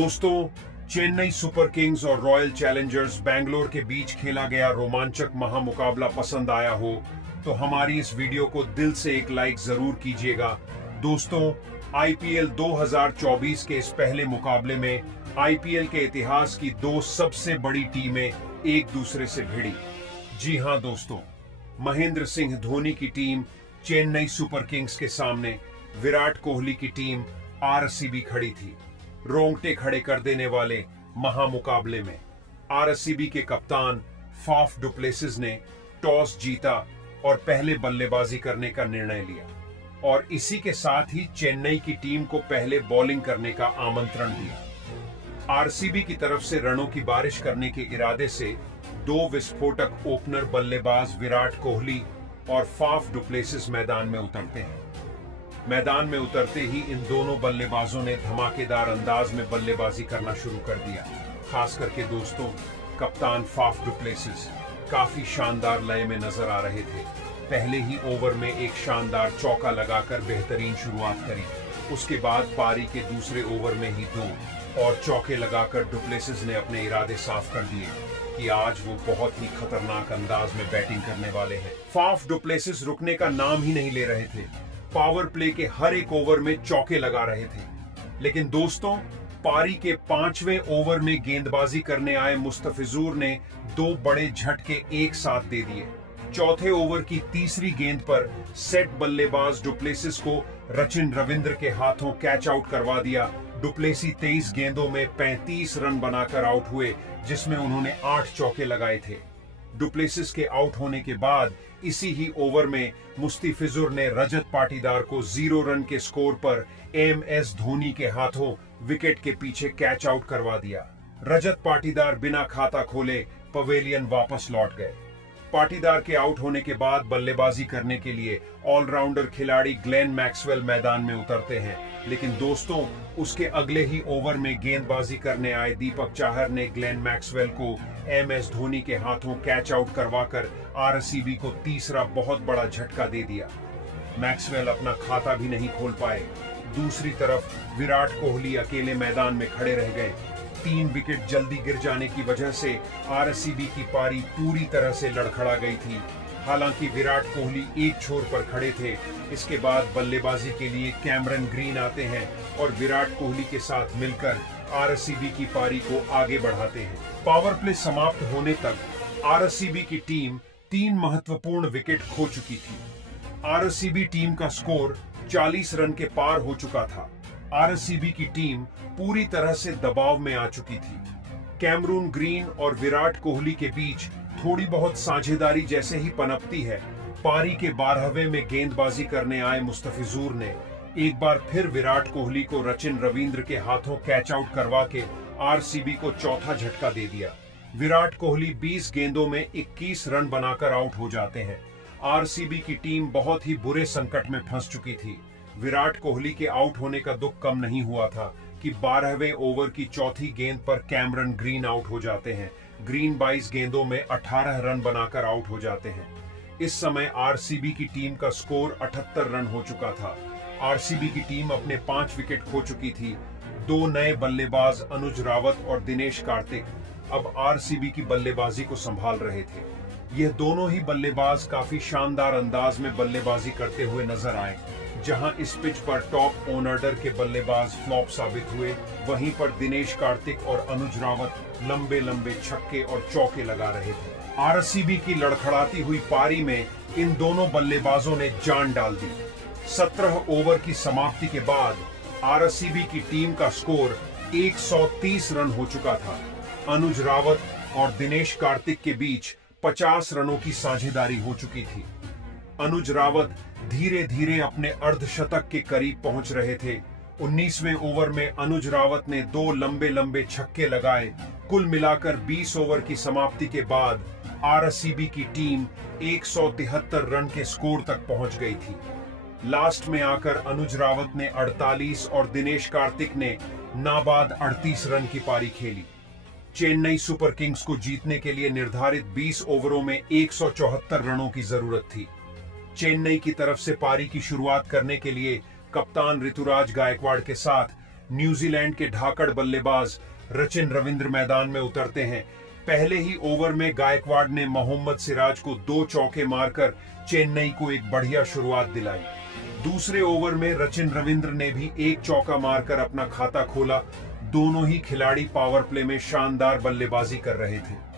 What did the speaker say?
दोस्तों, Chennai super Kings और royal Challengers Bangalore के बीच खेला गया रोमांचक महामुकाबला पसंद आया हो तो हमारी इस वीडियो को दिल से एक लाइक जरूर कीजिएगा। दोस्तों, आईपीएल 2024 के इस पहले मुकाबले में आईपीएल के इतिहास की दो सबसे बड़ी टीमें एक दूसरे से भिड़ी। जी हां दोस्तों, महेंद्र सिंह धोनी की टीम चेन्नई सुपर किंग्स के सामने विराट कोहली की टीम आरसीबी खड़ी थी। रोंगटे खड़े कर देने वाले महामुकाबले में आरसीबी के कप्तान फाफ डुप्लेसिस ने टॉस जीता और पहले बल्लेबाजी करने का निर्णय लिया और इसी के साथ ही चेन्नई की टीम को पहले बॉलिंग करने का आमंत्रण दिया। आरसीबी की तरफ से रनों की बारिश करने के इरादे से दो विस्फोटक ओपनर बल्लेबाज विराट कोहली और फाफ डुप्लेसिस मैदान में उतरते हैं। मैदान में उतरते ही इन दोनों बल्लेबाजों ने धमाकेदार अंदाज में बल्लेबाजी करना शुरू कर दिया। खास करके दोस्तों, कप्तान फाफ डुप्लेसिस काफी शानदार लय में नजर आ रहे थे। पहले ही ओवर में एक शानदार चौका लगाकर बेहतरीन शुरुआत करी। उसके बाद पारी के दूसरे ओवर में ही दो और चौके लगाकर डुप्लेसिस ने अपने इरादे साफ कर दिए कि आज वो बहुत ही खतरनाक अंदाज में बैटिंग करने वाले हैं। फाफ डुप्लेसिस रुकने का नाम ही नहीं ले रहे थे। पावर प्ले के हर एक ओवर में चौके लगा रहे थे। लेकिन दोस्तों, पारी के 5वें ओवर में गेंदबाजी करने आए मुस्तफिजुर ने दो बड़े झटके एक साथ दे दिए। चौथे ओवर की तीसरी गेंद पर सेट बल्लेबाज डुप्लेसिस को रचिन रविंद्र के हाथों कैच आउट करवा दिया। डुप्लेसी 23 गेंदों में 35 रन बनाकर आउट हुए, जिसमें उन्होंने 8 चौके लगाए थे। डुप्लेसिस के आउट होने के बाद इसी ही ओवर में मुस्तफिजुर ने रजत पाटीदार को 0 रन के स्कोर पर एमएस धोनी के हाथों विकेट के पीछे कैच आउट करवा दिया। रजत पाटीदार बिना खाता खोले पवेलियन वापस लौट गए। पाटीदार के आउट होने के बाद बल्लेबाजी करने के लिए ऑलराउंडर खिलाड़ी ग्लेन मैक्सवेल मैदान में उतरते हैं। लेकिन दोस्तों, उसके अगले ही ओवर में गेंदबाजी करने आए दीपक चाहर ने ग्लेन मैक्सवेल को एमएस धोनी के हाथों कैच आउट करवाकर आरसीबी को तीसरा बहुत बड़ा झटका दे दिया। मैक्सवेल अपना खाता भी नहीं खोल पाए। दूसरी तरफ विराट कोहली अकेले मैदान में खड़े रह गए। 3 विकेट जल्दी गिर जाने की वजह से आरसीबी की पारी पूरी तरह से लड़खड़ा गई थी। हालांकि विराट कोहली एक छोर पर खड़े थे। इसके बाद बल्लेबाजी के लिए कैमरन ग्रीन आते हैं और विराट कोहली के साथ मिलकर आरसीबी की पारी को आगे बढ़ाते हैं। पावर प्ले समाप्त होने तक आरसीबी की टीम 3 महत्वपूर्ण विकेट खो चुकी थी। आरसीबी टीम का स्कोर 40 रन के पार हो चुका था। आरसीबी की टीम पूरी तरह से दबाव में आ चुकी थी। कैमरून ग्रीन और विराट कोहली के बीच थोड़ी बहुत साझेदारी जैसे ही पनपती है। पारी के 12वें में गेंदबाजी करने आए मुस्तफिजुर ने एक बार फिर विराट कोहली को रचिन रविंद्र के हाथों कैच आउट करवा के आरसीबी को चौथा झटका दे दिया। विराट कोहली 20 गेंदों में 21 रन बनाकर आउट हो जाते हैं। आरसीबी की टीम बहुत ही बुरे संकट में फंस चुकी थी। विराट कोहली के आउट होने का दुख कम नहीं हुआ था कि 12वें ओवर की चौथी गेंद पर कैमरन ग्रीन आउट हो जाते हैं। ग्रीन 22 गेंदों में 18 रन बनाकर आउट हो जाते हैं। इस समय आरसीबी की टीम का स्कोर 78 रन हो चुका था। आरसीबी की टीम अपने 5 विकेट खो चुकी थी। 2 नए बल्लेबाज अनुज रावत और दिनेश कार्तिक अब आरसीबी की बल्लेबाजी को संभाल रहे थे। यह दोनों ही बल्लेबाज काफी शानदार अंदाज में बल्लेबाजी करते हुए नजर आए। जहां इस पिच पर टॉप ऑर्डर के बल्लेबाज फ्लॉप साबित हुए, वहीं पर दिनेश कार्तिक और अनुज रावत लंबे लंबे छक्के और चौके लगा रहे थे। आरसीबी की लड़खड़ाती हुई पारी में इन दोनों बल्लेबाजों ने जान डाल दी। 17 ओवर की समाप्ति के बाद आरसीबी की टीम का स्कोर 130 रन हो चुका था। अनुज रावत और दिनेश कार्तिक के बीच 50 रनों की साझेदारी हो चुकी थी। अनुज रावत धीरे धीरे अपने अर्धशतक के करीब पहुंच रहे थे। 19वें ओवर में अनुज रावत ने 2 लंबे लंबे छक्के लगाए। कुल मिलाकर 20 ओवर की समाप्ति के बाद आरसीबी की टीम 173 रन के स्कोर तक पहुंच गई थी। लास्ट में आकर अनुज रावत ने 48 और दिनेश कार्तिक ने नाबाद 38 रन की पारी खेली। चेन्नई सुपर किंग्स को जीतने के लिए निर्धारित 20 ओवरों में 174 रनों की जरूरत थी। चेन्नई की तरफ से पारी की शुरुआत करने के लिए कप्तान ऋतुराज गायकवाड़ के साथ न्यूजीलैंड के धाकड़ बल्लेबाज रचिन रविंद्र मैदान में उतरते हैं। पहले ही ओवर में गायकवाड़ ने मोहम्मद सिराज को 2 चौके मारकर चेन्नई को एक बढ़िया शुरुआत दिलाई। दूसरे ओवर में रचिन रविंद्र ने भी 1 चौका मारकर अपना खाता खोला। दोनों ही खिलाड़ी पावर प्ले में शानदार बल्लेबाजी कर रहे थे।